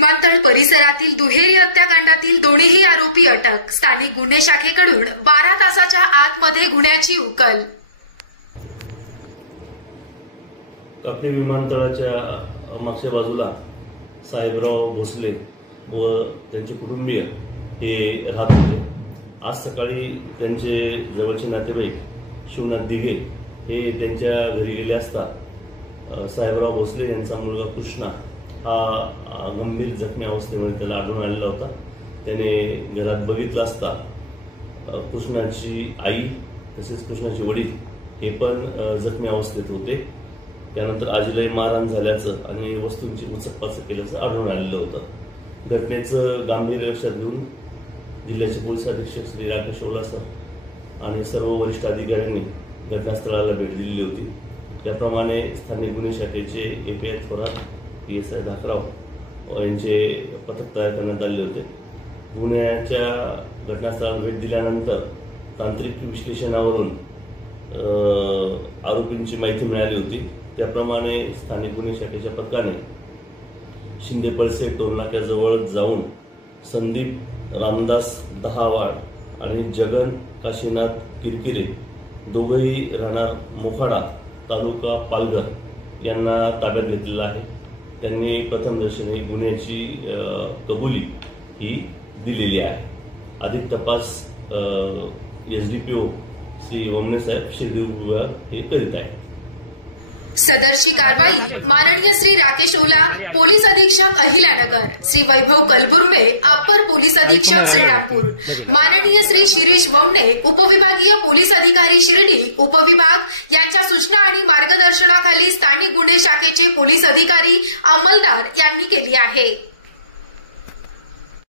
विमानतळ परिसरातील दुहेरी हत्याकांडातील दोन्ही आरोपी अटक। स्थानिक गुन्हे शाखेकडून 12 तासाच्या आतमध्ये गुन्ह्याची उकल। कापणी विमानतळाच्या मागच्या बाजूला साहेबराव भोसले व त्यांचे कुटुंबीय हे राहत होते। आज सकाळी त्यांचे जवळचे नातेवाईक शिवनाथ दिघे हे त्यांच्या घरी गेले असता साहेबराव भोसले यांचा मुलगा कृष्णा हा गंभीर जखमी अवस्थेमध्ये त्याला आढळून आलेला होता। त्याने घरात बघितलं असता कृष्णाची आई तसेच कृष्णाचे वडील हे पण जखमी अवस्थेत होते। त्यानंतर आजीलाही मारहाण झाल्याचं आणि वस्तूंची उचकपाचक केल्याचं आढळून आलेलं होतं। घटनेचं गांभीर्य लक्षात घेऊन जिल्ह्याचे पोलीस अधीक्षक श्री राकेश ओलासर आणि सर्व वरिष्ठ अधिकाऱ्यांनी घटनास्थळाला भेट दिलेली होती। त्याप्रमाणे स्थानिक गुन्हे शाखेचे API थोरात PSI धाकराव यांचे पथक तयार करण्यात आले होते। गुन्ह्याच्या घटनास्थळाला भेट दिल्यानंतर तांत्रिक विश्लेषणावरून आरोपींची माहिती मिळाली होती। त्याप्रमाणे स्थानिक गुन्हे शाखेच्या पथकाने शिंदेपळसे टोलनाक्याजवळ जाऊन संदीप रामदास दहावाड आणि जगन काशीनाथ किरकिरे दोघेही राहणार मोखाडा तालुका पालघर यांना ताब्यात घेतलेला आहे। त्यांनी प्रथमदर्शनी गुन्ह्याची कबुली ही दिलेली आहे। अधिक तपास SDPO श्री वमने साहेब शिर्डी विभाग हे करीत आहे। सदरची कारवाई माननीय श्री राकेश ओला पोलीस अधीक्षक अहिल्यानगर, श्री वैभव कलबुर्मे अपर पोलीस अधीक्षक श्रीरामपूर, माननीय श्री शिरीष वमने उपविभागीय पोलीस अधिकारी शिर्डी उपविभाग यांच्या सूचना आणि मार्गदर्शनाखाली स्थानिक गुन्हे शाखेचे पोलीस अधिकारी अंमलदार यांनी केली आहे।